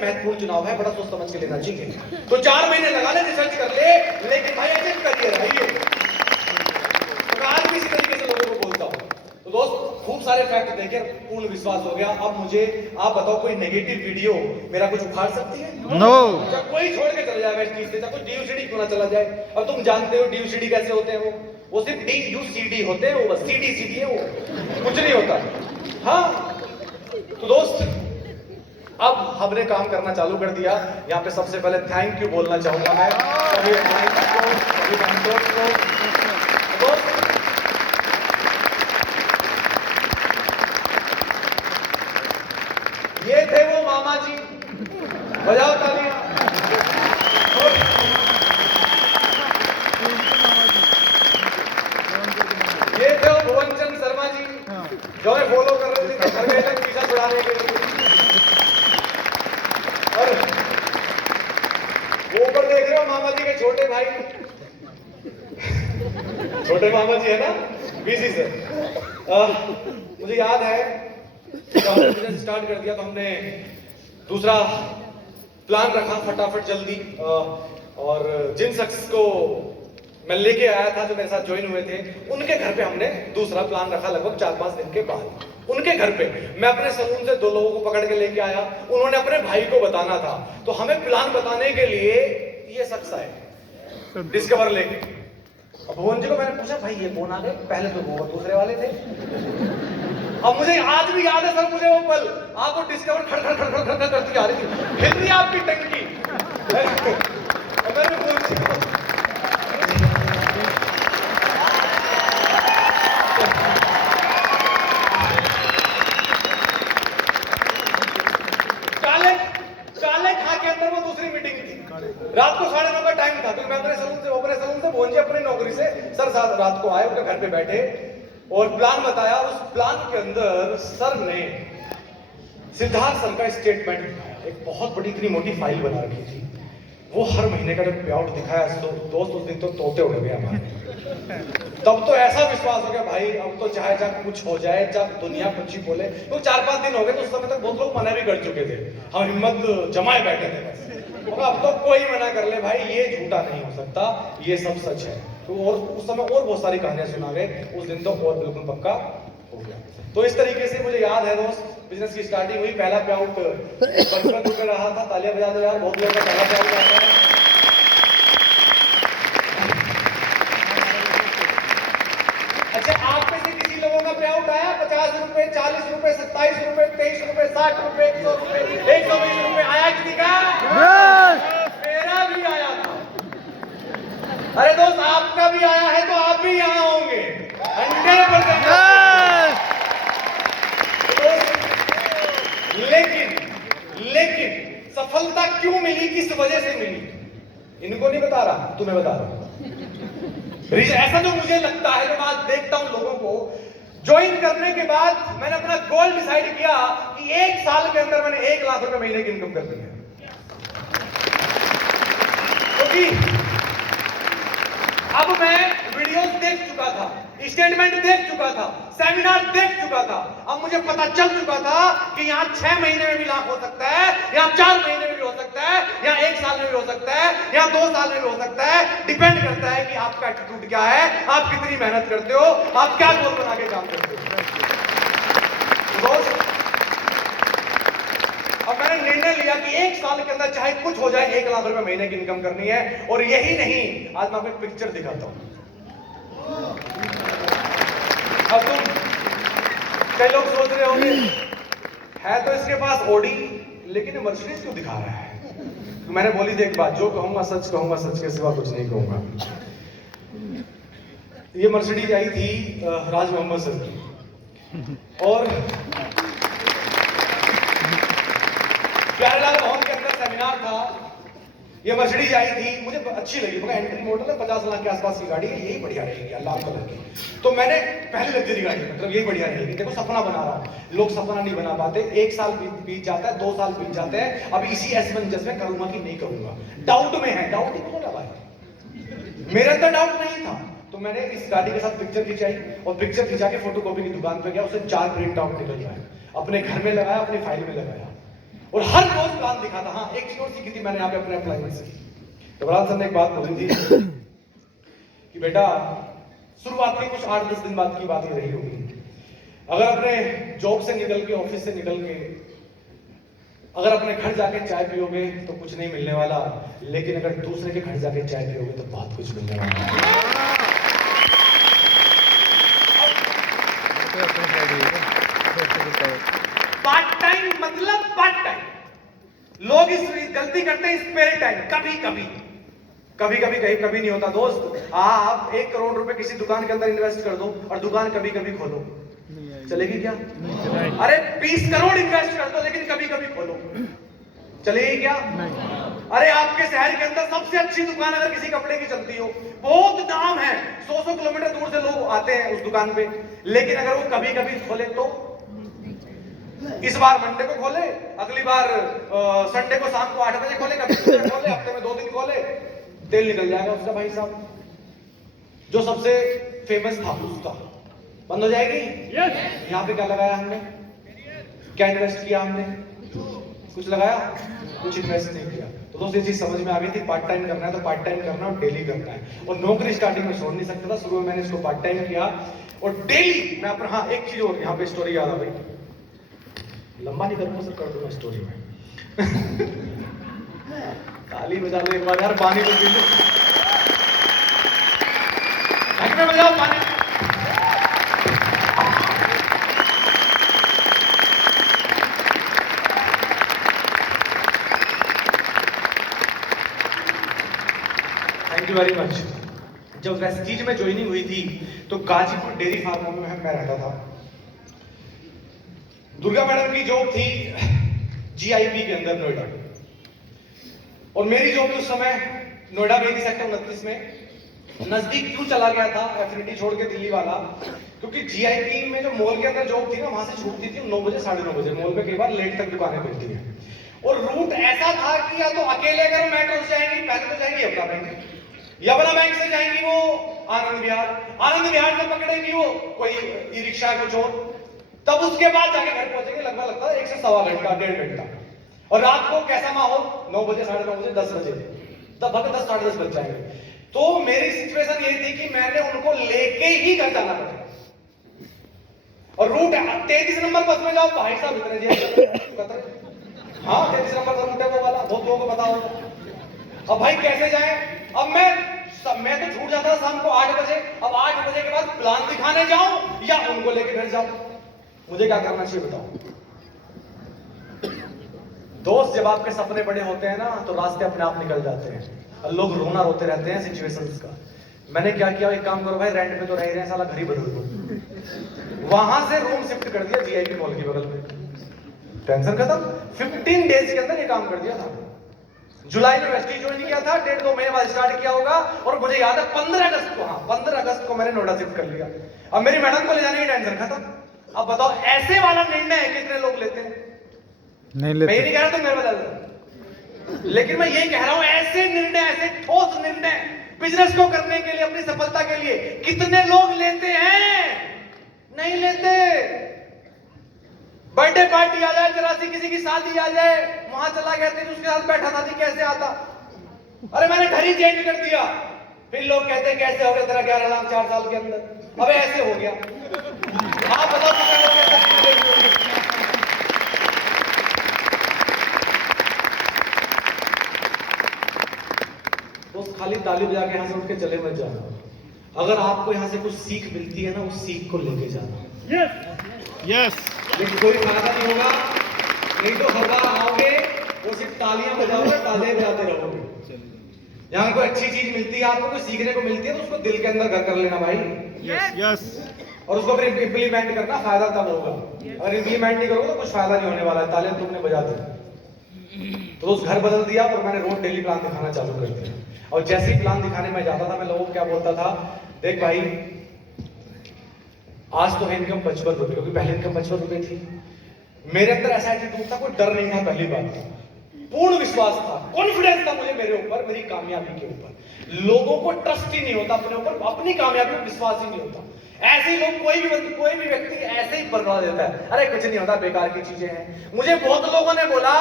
महत्वपूर्ण चुनाव है, बड़ा सोच समझ के लेना चाहिए। तो 4 महीने लगा ले, रिसर्च कर ले, लेकिन भाई एजेंट करिए रहिए। मैं आज भी इसी तरीके से लोगों को बोलता हूँ। तो दोस्त, खूब सारे फैक्ट देखे, पूर्ण विश्वास हो गया। अब मुझे आप बताओ, कोई नेगेटिव वीडियो मेरा कुछ उखाड़ सकती है? नो। जब कोई छोड़ के चला जाए वेस्ट से, कोई डीयूसीडी क्यों ना चला जाए। अब तुम जानते हो डीयूसीडी कैसे होते हैं, वो सिर्फ डीयूसीडी होते हैं, वो बस सीडी सीडी है, वो कुछ नहीं होता। हाँ तो दोस्त, अब हमने काम करना चालू कर दिया। यहाँ पे सबसे पहले थैंक यू बोलना चाहूंगा मैं सभी मेंटर्स को। ये थे वो मामा जी, बजाओ तालियां। ये थे वो भुवन चंद शर्मा जी, जो हमें फॉलो कर रहे थे घर में पीछा छुड़ाने के लिए। और वो ऊपर देख रहे हो मामा जी के छोटे भाई, छोटे मामा जी है ना, बीसी से। मुझे याद है जब हमने बिजनेस स्टार्ट कर दिया तो हमने दूसरा प्लान रखा फटाफट जल्दी। और जिन शख्स को मैं लेके आया था, जो मेरे साथ ज्वाइन हुए थे, उनके घर पे हमने दूसरा प्लान रखा लगभग 4-5 दिन के बाद। उनके घर पे मैं अपने सलून से 2 लोगों को पकड़ के लेके आया, उन्होंने अपने भाई को बताना था, तो हमें प्लान बताने के लिए ये शख्स आए डिस्कवर लेके। अब भुवन जी को मैंने पूछा, भाई ये कौन आ गए? पहले तो वो दूसरे वाले थे। अब मुझे आज भी याद है सर, मुझे वो पल, आपको डिस्कवर खड़ खड़ खड़ खड़ खड़ करती आ रही थी, हिल रही आपकी टंकी। मैंने भुवन जी को रात को 9:30 का टाइम था, क्योंकि मैं अपने सलून से भुवन जी अपनी नौकरी से सर साथ रात को आए, उनके घर पे बैठे और प्लान बताया। उस प्लान के अंदर सर ने सिद्धार्थ सर का स्टेटमेंट दिखाया, एक बहुत बड़ी इतनी मोटी फाइल बना रखी थी। वो हर महीने का जब पे आउट दिखाया तो दोस्त उस दिन तो तोते उड़ गए हमारे। तब तो ऐसा विश्वास हो गया भाई, अब तो चाहे चाहे कुछ हो जाए, चाहे दुनिया कुछ ही बोले। तो 4-5 दिन हो गए, तो उस समय तक बहुत लोग मना भी कर चुके थे, हम हिम्मत जमाए बैठे थे बस। अब तो कोई मना कर ले भाई, ये झूठा नहीं हो सकता, ये सब सच है। तो और उस समय और बहुत सारी कहानियां सुना गए, उस दिन तो और बिल्कुल पक्का हो गया। तो इस तरीके से मुझे याद है दोस्त, बिजनेस की स्टार्टिंग हुई, पहला पे आउट 55 रुपए रहा था। तालियां बजा दो यार, बहुत लोगों का पहला पे आउट आता है। अच्छा, आप में से किसी लोगों का पे आउट आया 50 रुपए, 40 रुपए, 27 रुपए, 23 रुपए, 60 रुपए, 100 रुपए, 120 रुपए आया किसी का? मेरा भी आया था। अरे दोस्त, आपका भी आया है तो आप भी यहाँ होंगे 100%। लेकिन सफलता क्यों मिली, किस वजह से मिली, इनको नहीं बता रहा, तुम्हें बता रहा हूं। ऐसा जो मुझे लगता है, जब आज देखता हूं लोगों को ज्वाइन करने के बाद, मैंने अपना गोल डिसाइड किया कि 1 साल के अंदर मैंने 1 लाख रुपए महीने की इनकम करनी है। क्योंकि अब मैं वीडियोस देख चुका था, स्टेटमेंट देख चुका था, सेमिनार देख चुका था। अब मुझे पता चल चुका था कि यहाँ 6 महीने में भी लाख हो सकता है, यहाँ 4 महीने में भी हो सकता है, यहाँ 1 साल में भी हो सकता है, यहाँ 2 साल में भी हो सकता है। डिपेंड करता है कि आपका एटीट्यूड क्या है, आप कितनी मेहनत करते हो, आप क्या गोल बना के काम करते हो। अब मैंने निर्णय लिया कि 1 साल के अंदर चाहे कुछ हो जाए, 1 लाख रुपए महीने की इनकम करनी है। और यही नहीं, आज मैं आपको पिक्चर दिखाता हूं। अब तुम कई लोग सोच रहे होंगे, है तो इसके पास ऑडी, लेकिन मर्सिडीज क्यों दिखा रहा है? तो मैंने बोली थी एक बात, जो कहूंगा सच के सिवा कुछ नहीं कहूंगा। ये मर्सिडीज आई थी राज मोहम्मद सर की, और प्यारेलाल मोहन के अंदर सेमिनार था। ये मर्सिडीज आई थी, मुझे अच्छी लगी, मगर एंट्री मॉडल है, 50 लाख के आसपास की गाड़ी है, यही बढ़िया रहेगी लाल कलर की। तो मैंने पहले लग्जरी गाड़ी, मतलब यही बढ़िया रहेगी। देखो सपना बना रहा हूं, लोग सपना नहीं बना पाते। 1 साल बीत जाता है, 2 साल बीत जाते हैं, अब इसी एसमंजस में करूंगा कि नहीं करूंगा, डाउट में है। डाउट ही क्यों लगा भाई, मेरा तो डाउट नहीं था। तो मैंने इस गाड़ी के साथ पिक्चर खिंचाई, और पिक्चर खिंचा के फोटोकॉपी की दुकान पे गया, उसे 4 प्रिंट आउट निकल जाए, अपने घर में लगाया, अपनी फाइल में लगाया। और हर रोज प्लान दिखाता। हाँ, एक चीज और सीखी थी मैंने यहाँ पे अपने अप्लाई से। तो बराल सर ने एक बात बोली थी कि बेटा, शुरुआत के कुछ 8-10 दिन बाद की बात ही रही होगी, अगर अपने जॉब से निकल के, ऑफिस से निकल के अगर अपने घर जाके चाय पियोगे तो कुछ नहीं मिलने वाला, लेकिन अगर दूसरे के घर जाके चाय पियोगे तो बहुत कुछ मिलने वाला है। पार्ट टाइम मतलब पार्ट टाइम। लोग इस गलती करते हैं, स्पेयर टाइम। कभी कभी नहीं होता दोस्त। आप 1 करोड़ रुपए किसी दुकान के अंदर इन्वेस्ट कर दो और दुकान कभी कभी खोलो, चलेगी क्या? अरे 20 करोड़ इन्वेस्ट कर दो लेकिन कभी कभी खोलो, चलेगी क्या? अरे आपके शहर के अंदर सबसे अच्छी दुकान अगर किसी कपड़े की चलती हो, बहुत दाम है, 100 किलोमीटर दूर से लोग आते हैं उस दुकान पे, लेकिन अगर वो कभी कभी खोले तो इस बार मंडे को खोले, अगली बार संडे को शाम को 8 बजे खोले, कभी खोले, हफ्ते में 2 दिन खोले, तेल निकल जाएगा उसका भाई साहब। जो सबसे फेमस था उसका बंद हो जाएगी। यहाँ पे क्या लगाया हमने? क्या इन्वेस्ट किया हमने? कुछ लगाया? कुछ इन्वेस्ट नहीं किया। तो दोस्तों ये चीज समझ में आ गई थी, पार्ट टाइम करना है तो पार्ट टाइम करना और डेली करना है। और नौकरी स्टार्टिंग में छोड़ नहीं सकता था, शुरू में मैंने इसको पार्ट टाइम किया और डेली मैं अपना। हाँ, एक चीज और यहाँ पे स्टोरी याद आ गई, लंबा नहीं करूंगा सर, कर दूंगा स्टोरी में। ताली बजा लो एक बार यार, पानी तो पी लो, ढक में बजाओ पानी। Thank you very much. जब वेस्टीज में ज्वाइनिंग हुई थी तो गाजीपुर डेयरी फार्म में मैं रहता था। दुर्गा मैडम की जॉब थी जीआईपी के अंदर नोएडा, और मेरी जॉब उस समय नोएडा में थी, सेक्टर 29 में। नजदीक क्यों चला गया था एफिनिटी छोड़ के दिल्ली वाला? क्योंकि जीआईपी में जो मॉल के अंदर जॉब थी ना, वहां से छूटती थी 9 बजे 9:30 बजे। मॉल में कई बार लेट तक दुकानें खुलती हैं, और रूट ऐसा था कि या तो अकेले अगर मेट्रो से जाएंगी, पहले तो जाएंगी यमुना बैंक, यमुना बैंक से जाएंगी वो आनंद विहार, आनंद विहार से पकड़ेंगी वो कोई ई रिक्शा कुछ और, तब उसके बाद जाके घर पहुंचेंगे। लगभग लगता है 1 से सवा घंटा, 1.5 घंटा। और रात को कैसा माहौल? 9 बजे 9:30 बजे 10 बजे, तब भले 10 साढ़े 10 बज जाएंगे। तो मेरी सिचुएशन ये थी कि मैंने उनको लेके ही घर जाना पड़ा, और रूट 33 नंबर बस में जाओ भाई साहब, इतने जी। हाँ, 33 नंबर का रूट है वो वाला, बहुत लोगों को पता होगा। अब भाई कैसे जाए? अब मैं तो छूट जाता था शाम को 8 बजे। अब 8 बजे के बाद प्लान दिखाने जाऊं या उनको लेके घर जाऊं, मुझे क्या करना चाहिए बताओ दोस्त? जब आपके सपने बड़े होते हैं ना तो रास्ते अपने आप निकल जाते हैं, और लोग रोना रोते रहते हैं सिचुएशंस का। मैंने क्या किया, एक काम करो भाई, रेंट पे तो रह रहे हैं, साला घर ही बदल दो। वहां से रूम शिफ्ट कर दिया जीआईपी मॉल के बगल में, टेंशन खत्म। 15 डेज के अंदर ये काम कर दिया था। जुलाई में वेस्टीज ज्वाइन किया था, 1.5-2 महीने बाद स्टार्ट किया होगा, और मुझे याद है 15 अगस्त को, हाँ 15 अगस्त को मैंने नोएडा शिफ्ट कर लिया। अब मेरी मैडम को ले जाने की टेंशन खत्म। अब बताओ ऐसे वाला निर्णय कितने लोग लेते हैं? नहीं लेते। मैं ये नहीं कह रहा तुम मेरे बदल दो, लेकिन मैं ये कह रहा हूं ऐसे निर्णय, ऐसे ठोस निर्णय बिजनेस को करने के लिए, अपनी सफलता के लिए कितने लोग लेते हैं? नहीं लेते। बर्थडे पार्टी आ जाए, जरा सी किसी की शादी आ जाए, वहां चला गया था, उसके साथ बैठा था, कैसे आता? अरे मैंने घर ही चेंज कर दिया। फिर लोग कहते हैं कैसे हो गया तेरा 11 लाख 4 साल के अंदर? अबे ऐसे हो गया। आप बताओ कितने लोग ऐसे? दोस्त खाली ताली बजा के यहां से उठ के चले मत जाना। अगर आपको यहां से कुछ सीख मिलती है ना, उस सीख को लेके जाना। यस। लेकिन कोई फायदा नहीं होगा, नहीं तो हर बार आओगे वो सिर्फ तालियां बजाओगे, ताले बजाते रहोगे। यहाँ कोई अच्छी चीज मिलती है, आपको कुछ सीखने को मिलती है, तो उसको दिल के अंदर घर कर लेना भाई। यस। और उसको फिर इंप्लीमेंट करना, फायदा तब होगा। अगर इंप्लीमेंट नहीं करोगे तो कुछ फायदा नहीं होने वाला है। तालियां तुमने बजा दी तो उस घर बदल दिया, और मैंने रोज डेली प्लान दिखाना चालू कर दिया। और जैसे ही प्लान दिखाने में जाता था, मैं लोगों को क्या बोलता था, देख भाई आज तो है इनकम 55 रुपए, क्योंकि पहले इनकम 55 रुपए थी। मेरे अंदर ऐसा एटीट्यूड था, कोई डर नहीं था, पहली बात पूर्ण विश्वास था, कॉन्फिडेंस था मुझे मेरे ऊपर, मेरी कामयाबी के ऊपर। लोगों को ट्रस्ट ही नहीं होता अपने ऊपर, अपनी कामयाबी पर विश्वास ही नहीं होता। ऐसे ही लोग, कोई भी व्यक्ति ऐसे ही बर्बाद देता है, अरे कुछ नहीं होता, बेकार की चीजें हैं। मुझे बहुत लोगों ने बोला